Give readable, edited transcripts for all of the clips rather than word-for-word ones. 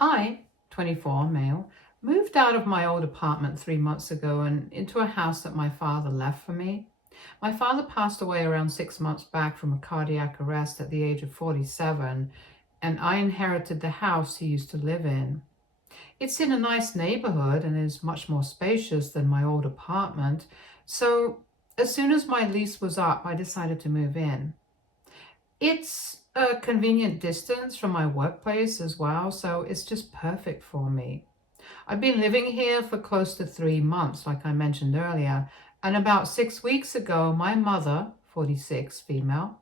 I, 24, male, moved out of my old apartment 3 months ago and into a house that my father left for me. My father passed away around 6 months back from a cardiac arrest at the age of 47, and I inherited the house he used to live in. It's in a nice neighborhood and is much more spacious than my old apartment, so as soon as my lease was up, I decided to move in. It's a convenient distance from my workplace as well, so it's just perfect for me. I've been living here for close to 3 months, like I mentioned earlier, and about 6 weeks ago, my mother, 46, female,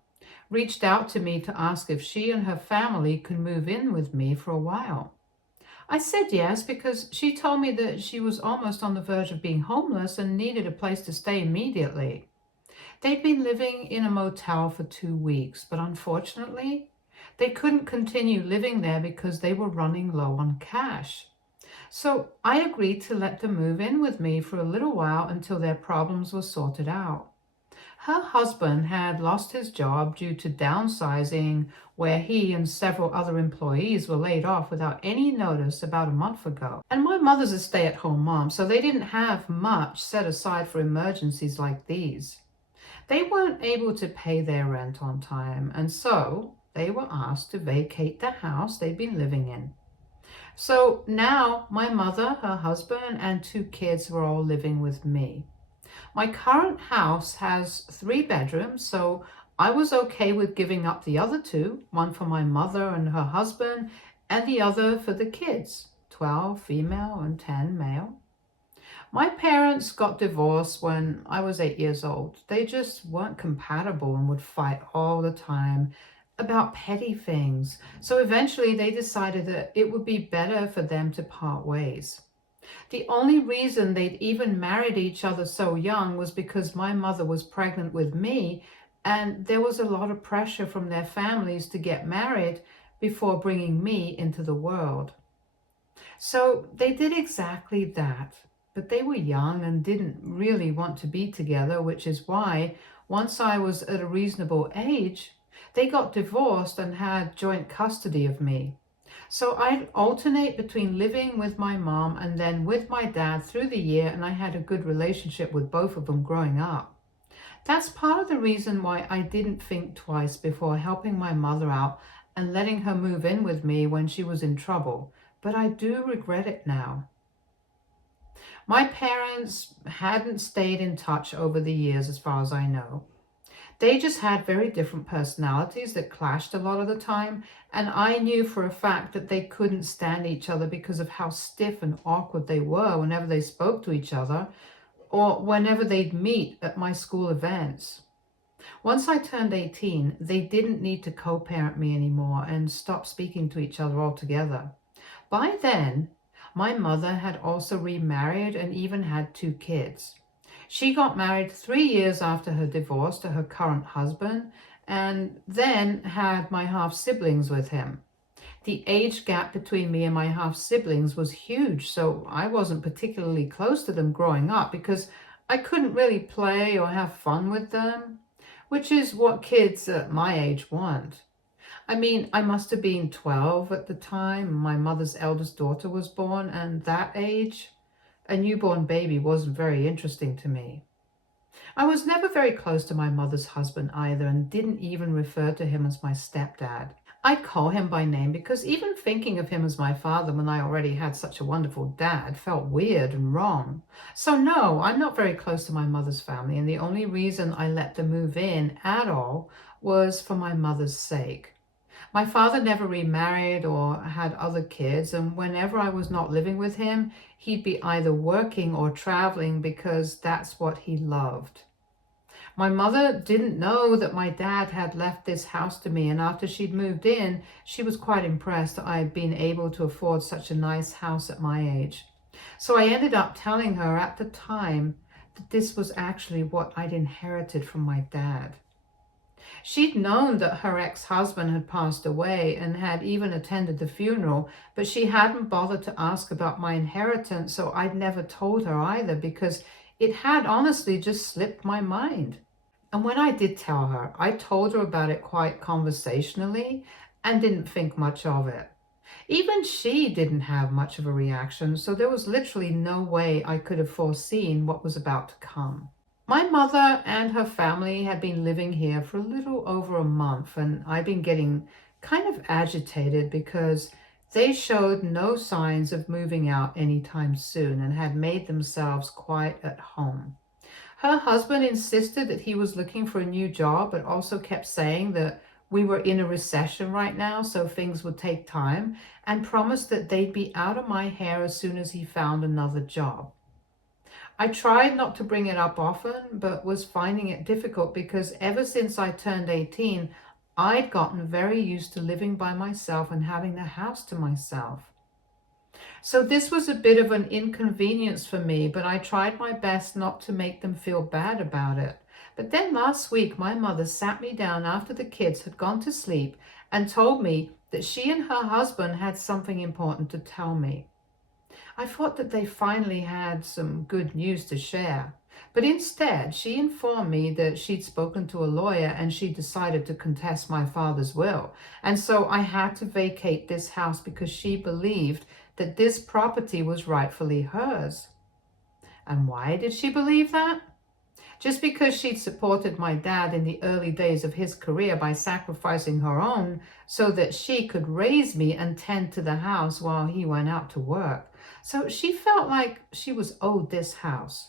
reached out to me to ask if she and her family could move in with me for a while. I said yes because she told me that she was almost on the verge of being homeless and needed a place to stay immediately. They'd been living in a motel for 2 weeks, but unfortunately, they couldn't continue living there because they were running low on cash. So I agreed to let them move in with me for a little while until their problems were sorted out. Her husband had lost his job due to downsizing, where he and several other employees were laid off without any notice about a month ago. And my mother's a stay-at-home mom, so they didn't have much set aside for emergencies like these. They weren't able to pay their rent on time, and so they were asked to vacate the house they'd been living in. So now my mother, her husband, and 2 kids were all living with me. My current house has 3 bedrooms, so I was okay with giving up the other 2, one for my mother and her husband, and the other for the kids, 12 female and 10 male. My parents got divorced when I was 8 years old. They just weren't compatible and would fight all the time about petty things. So eventually they decided that it would be better for them to part ways. The only reason they'd even married each other so young was because my mother was pregnant with me, and there was a lot of pressure from their families to get married before bringing me into the world. So they did exactly that. But they were young and didn't really want to be together, which is why, once I was at a reasonable age, they got divorced and had joint custody of me. So I'd alternate between living with my mom and then with my dad through the year, and I had a good relationship with both of them growing up. That's part of the reason why I didn't think twice before helping my mother out and letting her move in with me when she was in trouble, but I do regret it now. My parents hadn't stayed in touch over the years as far as I know. They just had very different personalities that clashed a lot of the time, and I knew for a fact that they couldn't stand each other because of how stiff and awkward they were whenever they spoke to each other or whenever they'd meet at my school events. Once I turned 18, they didn't need to co-parent me anymore and stopped speaking to each other altogether. By then, my mother had also remarried and even had 2 kids. She got married 3 years after her divorce to her current husband and then had my half-siblings with him. The age gap between me and my half-siblings was huge, so I wasn't particularly close to them growing up because I couldn't really play or have fun with them, which is what kids at my age want. I mean, I must have been 12 at the time my mother's eldest daughter was born, and that age, a newborn baby wasn't very interesting to me. I was never very close to my mother's husband either and didn't even refer to him as my stepdad. I'd call him by name because even thinking of him as my father when I already had such a wonderful dad felt weird and wrong. So no, I'm not very close to my mother's family, and the only reason I let them move in at all was for my mother's sake. My father never remarried or had other kids, and whenever I was not living with him, he'd be either working or traveling because that's what he loved. My mother didn't know that my dad had left this house to me, and after she'd moved in, she was quite impressed that I had been able to afford such a nice house at my age. So I ended up telling her at the time that this was actually what I'd inherited from my dad. She'd known that her ex-husband had passed away and had even attended the funeral, but she hadn't bothered to ask about my inheritance, so I'd never told her either because it had honestly just slipped my mind. And when I did tell her, I told her about it quite conversationally and didn't think much of it. Even she didn't have much of a reaction, so there was literally no way I could have foreseen what was about to come. My mother and her family had been living here for a little over a month, and I'd been getting kind of agitated because they showed no signs of moving out anytime soon and had made themselves quite at home. Her husband insisted that he was looking for a new job, but also kept saying that we were in a recession right now, so things would take time, and promised that they'd be out of my hair as soon as he found another job. I tried not to bring it up often, but was finding it difficult because ever since I turned 18, I'd gotten very used to living by myself and having the house to myself. So this was a bit of an inconvenience for me, but I tried my best not to make them feel bad about it. But then last week, my mother sat me down after the kids had gone to sleep and told me that she and her husband had something important to tell me. I thought that they finally had some good news to share, but instead she informed me that she'd spoken to a lawyer and she decided to contest my father's will. And so I had to vacate this house because she believed that this property was rightfully hers. And why did she believe that? Just because she'd supported my dad in the early days of his career by sacrificing her own so that she could raise me and tend to the house while he went out to work. So she felt like she was owed this house.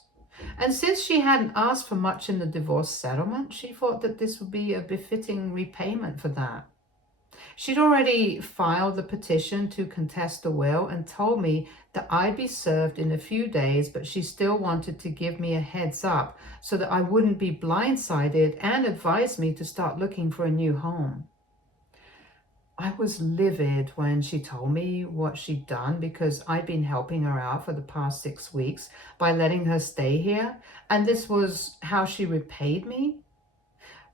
And since she hadn't asked for much in the divorce settlement, she thought that this would be a befitting repayment for that. She'd already filed the petition to contest the will and told me that I'd be served in a few days, but she still wanted to give me a heads up so that I wouldn't be blindsided, and advised me to start looking for a new home. I was livid when she told me what she'd done because I'd been helping her out for the past 6 weeks by letting her stay here, and this was how she repaid me.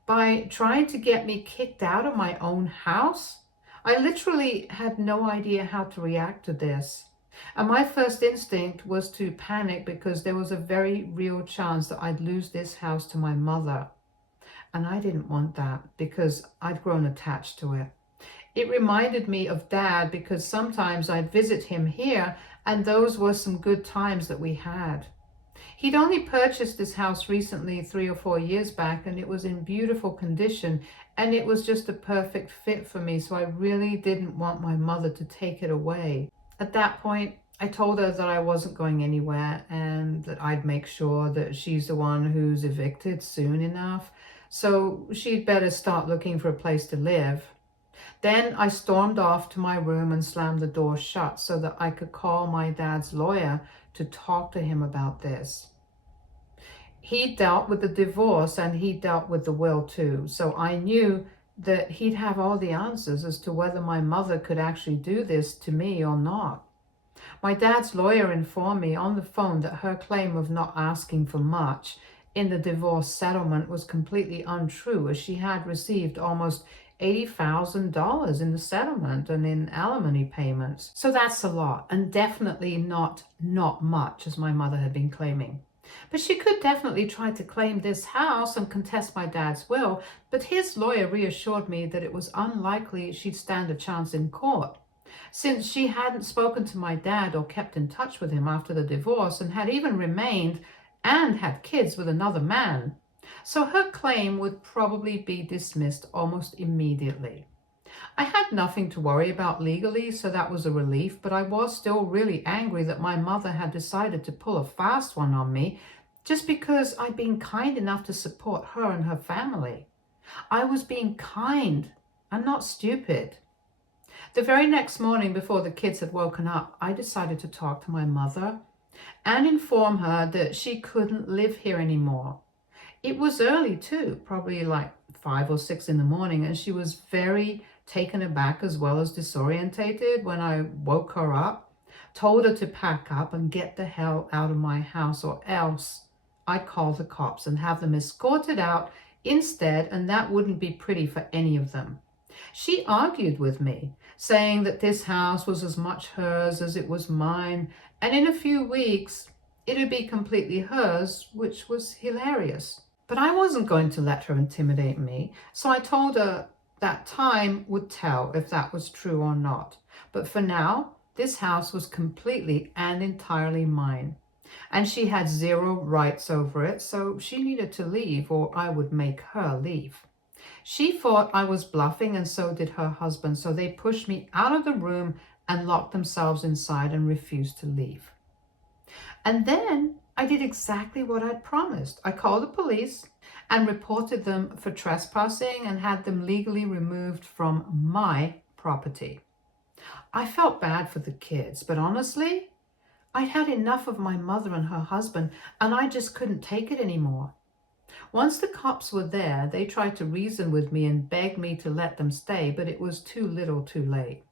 By trying to get me kicked out of my own house. I literally had no idea how to react to this. And my first instinct was to panic because there was a very real chance that I'd lose this house to my mother. And I didn't want that because I'd grown attached to it. It reminded me of Dad because sometimes I'd visit him here, and those were some good times that we had. He'd only purchased this house recently 3 or 4 years back, and it was in beautiful condition, and it was just a perfect fit for me, so I really didn't want my mother to take it away. At that point, I told her that I wasn't going anywhere and that I'd make sure that she's the one who's evicted soon enough, so she'd better start looking for a place to live. Then I stormed off to my room and slammed the door shut so that I could call my dad's lawyer to talk to him about this. He dealt with the divorce and he dealt with the will too, so I knew that he'd have all the answers as to whether my mother could actually do this to me or not. My dad's lawyer informed me on the phone that her claim of not asking for much in the divorce settlement was completely untrue, as she had received almost $80,000 in the settlement and in alimony payments. So that's a lot, and definitely not much, as my mother had been claiming. But she could definitely try to claim this house and contest my dad's will, but his lawyer reassured me that it was unlikely she'd stand a chance in court, since she hadn't spoken to my dad or kept in touch with him after the divorce and had even remained and had kids with another man. So her claim would probably be dismissed almost immediately. I had nothing to worry about legally, so that was a relief, but I was still really angry that my mother had decided to pull a fast one on me just because I'd been kind enough to support her and her family. I was being kind and not stupid. The very next morning, before the kids had woken up, I decided to talk to my mother and inform her that she couldn't live here anymore. It was early too, probably like 5 or 6 in the morning, and she was very taken aback as well as disorientated when I woke her up, told her to pack up and get the hell out of my house, or else I'd call the cops and have them escorted out instead, and that wouldn't be pretty for any of them. She argued with me, saying that this house was as much hers as it was mine, and in a few weeks it'd be completely hers, which was hilarious. But I wasn't going to let her intimidate me, so I told her that time would tell if that was true or not. But for now, this house was completely and entirely mine, and she had zero rights over it, so she needed to leave or I would make her leave. She thought I was bluffing, and so did her husband, so they pushed me out of the room and locked themselves inside and refused to leave. And then I did exactly what I'd promised. I called the police and reported them for trespassing and had them legally removed from my property. I felt bad for the kids, but honestly, I'd had enough of my mother and her husband, and I just couldn't take it anymore. Once the cops were there, they tried to reason with me and beg me to let them stay, but it was too little too late.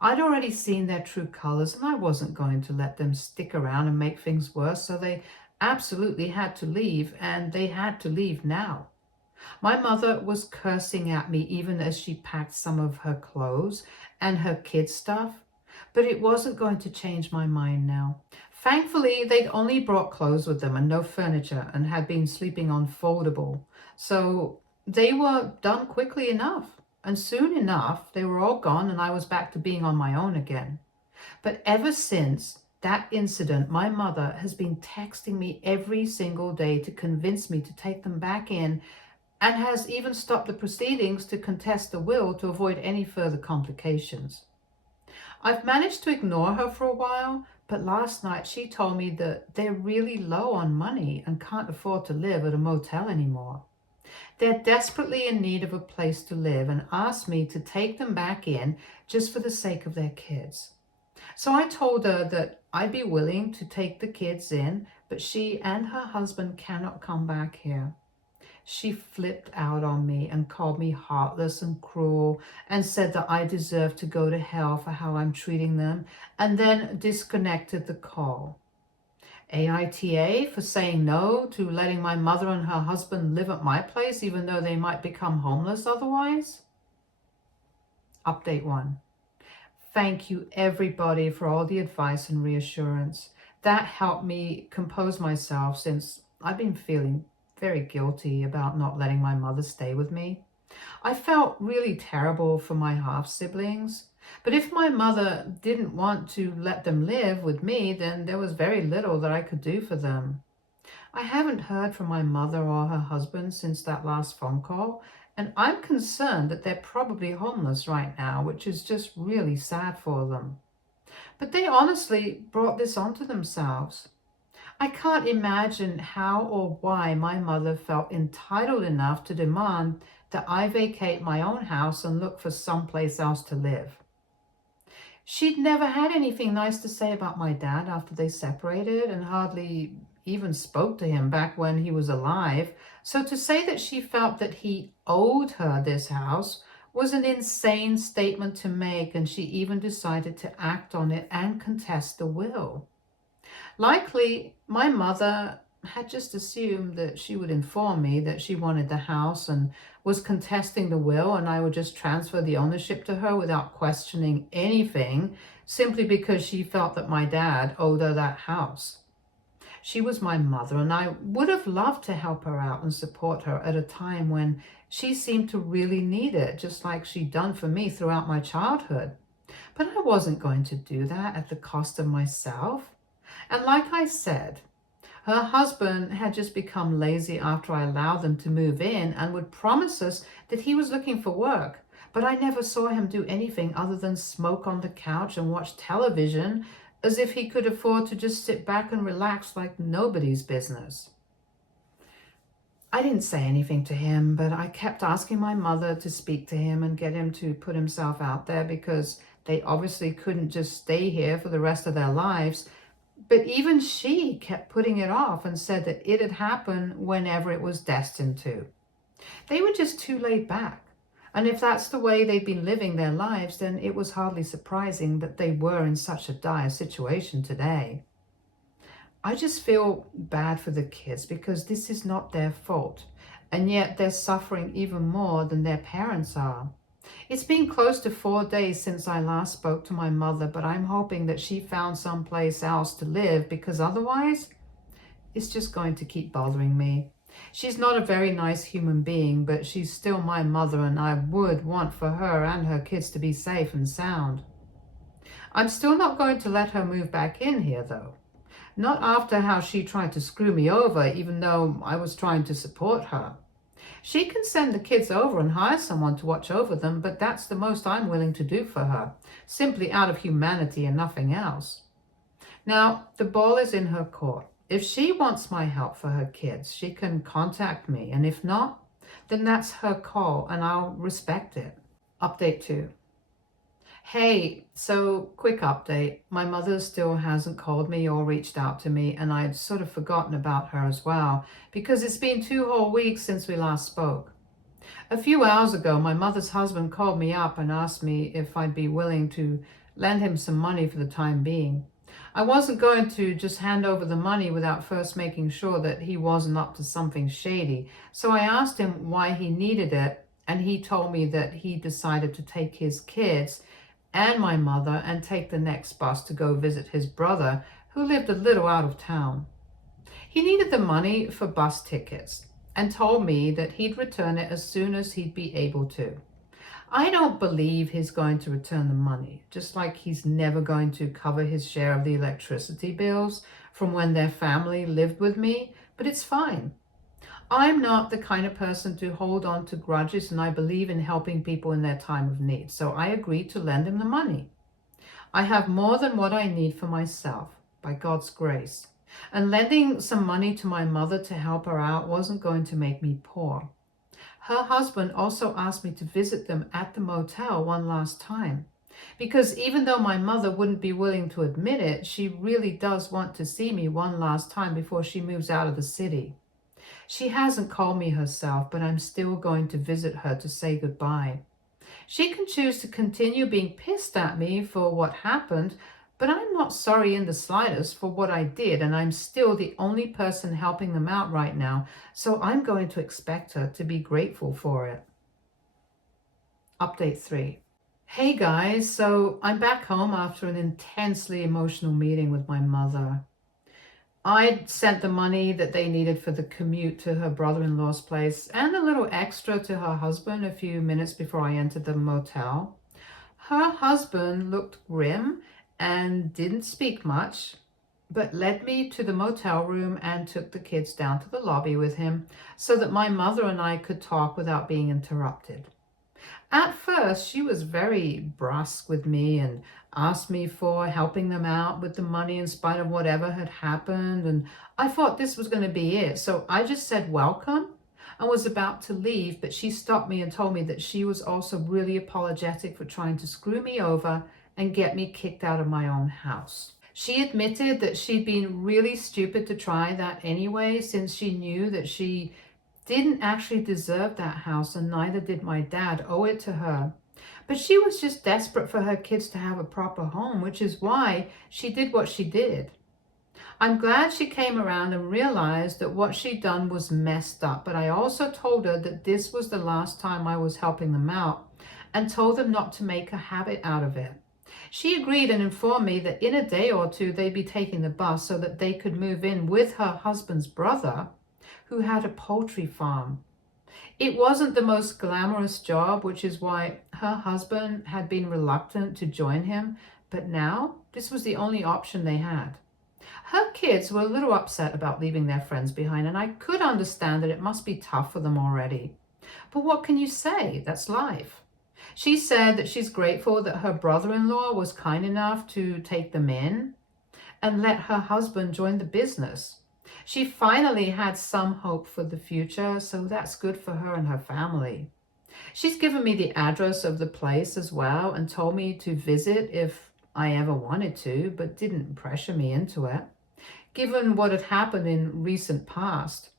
I'd already seen their true colors, and I wasn't going to let them stick around and make things worse, so they absolutely had to leave, and they had to leave now. My mother was cursing at me even as she packed some of her clothes and her kids' stuff, but it wasn't going to change my mind now. Thankfully, they'd only brought clothes with them and no furniture and had been sleeping on foldable, so they were done quickly enough. And soon enough, they were all gone and I was back to being on my own again. But ever since that incident, my mother has been texting me every single day to convince me to take them back in, and has even stopped the proceedings to contest the will to avoid any further complications. I've managed to ignore her for a while, but last night she told me that they're really low on money and can't afford to live at a motel anymore. They're desperately in need of a place to live and asked me to take them back in just for the sake of their kids. So I told her that I'd be willing to take the kids in, but she and her husband cannot come back here. She flipped out on me and called me heartless and cruel and said that I deserved to go to hell for how I'm treating them, and then disconnected the call. AITA for saying no to letting my mother and her husband live at my place even though they might become homeless otherwise? Update 1. Thank you everybody for all the advice and reassurance. That helped me compose myself since I've been feeling very guilty about not letting my mother stay with me. I felt really terrible for my half-siblings. But if my mother didn't want to let them live with me, then there was very little that I could do for them. I haven't heard from my mother or her husband since that last phone call, and I'm concerned that they're probably homeless right now, which is just really sad for them. But they honestly brought this onto themselves. I can't imagine how or why my mother felt entitled enough to demand that I vacate my own house and look for someplace else to live. She'd never had anything nice to say about my dad after they separated and hardly even spoke to him back when he was alive. So to say that she felt that he owed her this house was an insane statement to make, and she even decided to act on it and contest the will. Likely, my mother had just assumed that she would inform me that she wanted the house and was contesting the will, and I would just transfer the ownership to her without questioning anything, simply because she felt that my dad owed her that house. She was my mother, and I would have loved to help her out and support her at a time when she seemed to really need it, just like she'd done for me throughout my childhood. But I wasn't going to do that at the cost of myself. And like I said, her husband had just become lazy after I allowed them to move in and would promise us that he was looking for work. But I never saw him do anything other than smoke on the couch and watch television, as if he could afford to just sit back and relax like nobody's business. I didn't say anything to him, but I kept asking my mother to speak to him and get him to put himself out there, because they obviously couldn't just stay here for the rest of their lives. But even she kept putting it off and said that it'd happen whenever it was destined to. They were just too laid back. And if that's the way they'd been living their lives, then it was hardly surprising that they were in such a dire situation today. I just feel bad for the kids because this is not their fault, and yet they're suffering even more than their parents are. It's been close to 4 days since I last spoke to my mother, but I'm hoping that she found someplace else to live, because otherwise it's just going to keep bothering me. She's not a very nice human being, but she's still my mother, and I would want for her and her kids to be safe and sound. I'm still not going to let her move back in here though. Not after how she tried to screw me over, even though I was trying to support her. She can send the kids over and hire someone to watch over them, but that's the most I'm willing to do for her, simply out of humanity and nothing else. Now, the ball is in her court. If she wants my help for her kids, she can contact me, and if not, then that's her call, and I'll respect it. Update 2. Hey, so quick update. My mother still hasn't called me or reached out to me, and I'd sort of forgotten about her as well, because it's been 2 whole weeks since we last spoke. A few hours ago, my mother's husband called me up and asked me if I'd be willing to lend him some money for the time being. I wasn't going to just hand over the money without first making sure that he wasn't up to something shady, so I asked him why he needed it, and he told me that he decided to take his kids and my mother and take the next bus to go visit his brother, who lived a little out of town. He needed the money for bus tickets and told me that he'd return it as soon as he'd be able to. I don't believe he's going to return the money, just like he's never going to cover his share of the electricity bills from when their family lived with me, but it's fine. I'm not the kind of person to hold on to grudges, and I believe in helping people in their time of need, so I agreed to lend him the money. I have more than what I need for myself, by God's grace, and lending some money to my mother to help her out wasn't going to make me poor. Her husband also asked me to visit them at the motel one last time, because even though my mother wouldn't be willing to admit it, she really does want to see me one last time before she moves out of the city. She hasn't called me herself, but I'm still going to visit her to say goodbye. She can choose to continue being pissed at me for what happened, but I'm not sorry in the slightest for what I did, and I'm still the only person helping them out right now, so I'm going to expect her to be grateful for it. Update 3. Hey guys, so I'm back home after an intensely emotional meeting with my mother. I'd sent the money that they needed for the commute to her brother-in-law's place and a little extra to her husband a few minutes before I entered the motel. Her husband looked grim and didn't speak much, but led me to the motel room and took the kids down to the lobby with him so that my mother and I could talk without being interrupted. At first, she was very brusque with me and asked me for helping them out with the money in spite of whatever had happened, and I thought this was going to be it, so I just said welcome and was about to leave, but she stopped me and told me that she was also really apologetic for trying to screw me over and get me kicked out of my own house. She admitted that she'd been really stupid to try that anyway, since she knew that she didn't actually deserve that house, and neither did my dad owe it to her. But she was just desperate for her kids to have a proper home, which is why she did what she did. I'm glad she came around and realized that what she'd done was messed up, but I also told her that this was the last time I was helping them out and told them not to make a habit out of it. She agreed and informed me that in a day or two they'd be taking the bus so that they could move in with her husband's brother, who had a poultry farm. It wasn't the most glamorous job, which is why her husband had been reluctant to join him, but now this was the only option they had. Her kids were a little upset about leaving their friends behind, and I could understand that it must be tough for them already. But what can you say? That's life. She said that she's grateful that her brother-in-law was kind enough to take them in and let her husband join the business. She finally had some hope for the future, so that's good for her and her family. She's given me the address of the place as well and told me to visit if I ever wanted to, but didn't pressure me into it, given what had happened in recent past.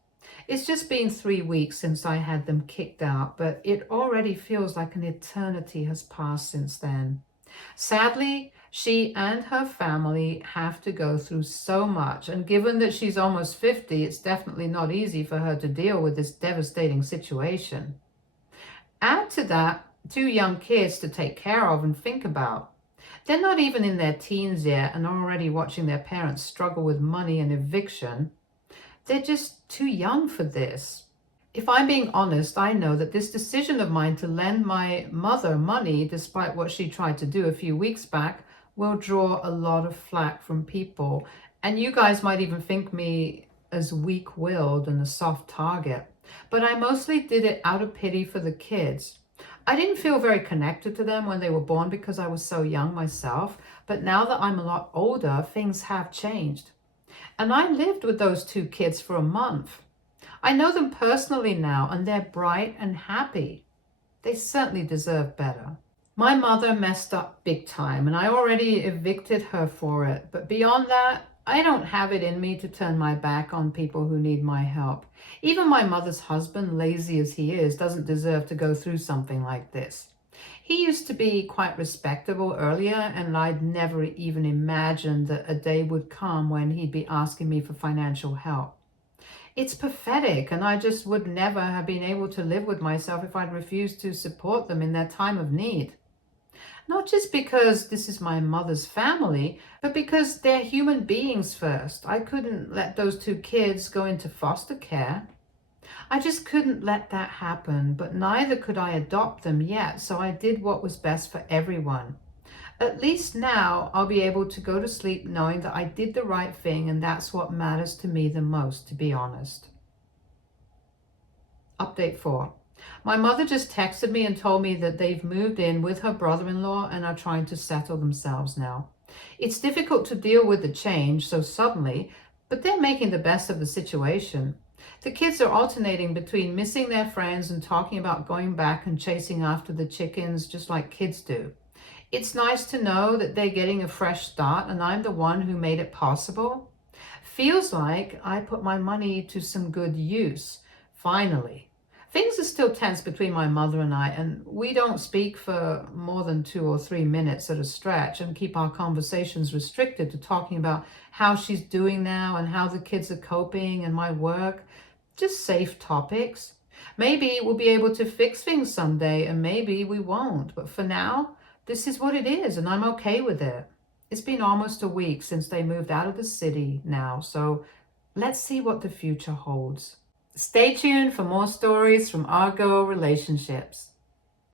It's just been 3 weeks since I had them kicked out, but it already feels like an eternity has passed since then. Sadly, she and her family have to go through so much, and given that she's almost 50, it's definitely not easy for her to deal with this devastating situation. Add to that 2 young kids to take care of and think about. They're not even in their teens yet and are already watching their parents struggle with money and eviction. They're just too young for this. If I'm being honest, I know that this decision of mine to lend my mother money, despite what she tried to do a few weeks back, will draw a lot of flack from people, and you guys might even think me as weak-willed and a soft target, but I mostly did it out of pity for the kids. I didn't feel very connected to them when they were born because I was so young myself, but now that I'm a lot older, things have changed. And I lived with those two kids for a month. I know them personally now, and they're bright and happy. They certainly deserve better. My mother messed up big time, and I already evicted her for it. But beyond that, I don't have it in me to turn my back on people who need my help. Even my mother's husband, lazy as he is, doesn't deserve to go through something like this. He used to be quite respectable earlier, and I'd never even imagined that a day would come when he'd be asking me for financial help. It's pathetic, and I just would never have been able to live with myself if I'd refused to support them in their time of need. Not just because this is my mother's family, but because they're human beings first. I couldn't let those two kids go into foster care. I just couldn't let that happen, but neither could I adopt them yet, so I did what was best for everyone. At least now I'll be able to go to sleep knowing that I did the right thing, and that's what matters to me the most, to be honest. Update 4. My mother just texted me and told me that they've moved in with her brother-in-law and are trying to settle themselves now. It's difficult to deal with the change so suddenly, but they're making the best of the situation. The kids are alternating between missing their friends and talking about going back and chasing after the chickens just like kids do. It's nice to know that they're getting a fresh start and I'm the one who made it possible. Feels like I put my money to some good use, finally. Things are still tense between my mother and I, and we don't speak for more than 2 or 3 minutes at a stretch and keep our conversations restricted to talking about how she's doing now and how the kids are coping and my work. Just safe topics. Maybe we'll be able to fix things someday and maybe we won't, but for now, this is what it is and I'm okay with it. It's been almost a week since they moved out of the city now, so let's see what the future holds. Stay tuned for more stories from Argo Relationships.